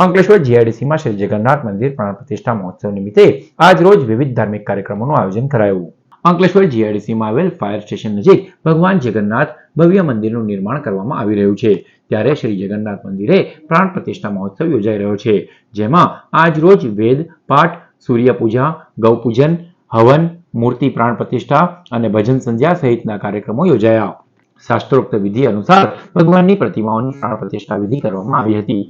અંકલેશ્વર જીઆઈડીસીમાં શ્રી જગન્નાથ મંદિર પ્રાણ પ્રતિષ્ઠા મહોત્સવ નિમિત્તે આજ રોજ વિવિધ ધાર્મિક કાર્યક્રમોનું આયોજન કરાયું. અંકલેશ્વર જીઆઈડીસીમાં આવેલ ફાયર સ્ટેશન નજીક ભગવાન જગન્નાથ ભવ્ય મંદિરનું નિર્માણ કરવામાં આવી રહ્યું છે. ત્યારે શ્રી જગન્નાથ મંદિરે પ્રાણ પ્રતિષ્ઠા મહોત્સવ યોજાઈ રહ્યો છે, જેમાં આજ રોજ વેદ પાઠ, સૂર્ય પૂજા, ગૌ પૂજન, હવન, મૂર્તિ પ્રાણ પ્રતિષ્ઠા અને ભજન સંધ્યા સહિતના કાર્યક્રમો યોજાયા. શાસ્ત્રોક્ત વિધિ અનુસાર ભગવાનની પ્રતિમાઓની પ્રાણ પ્રતિષ્ઠા વિધિ કરવામાં આવી હતી.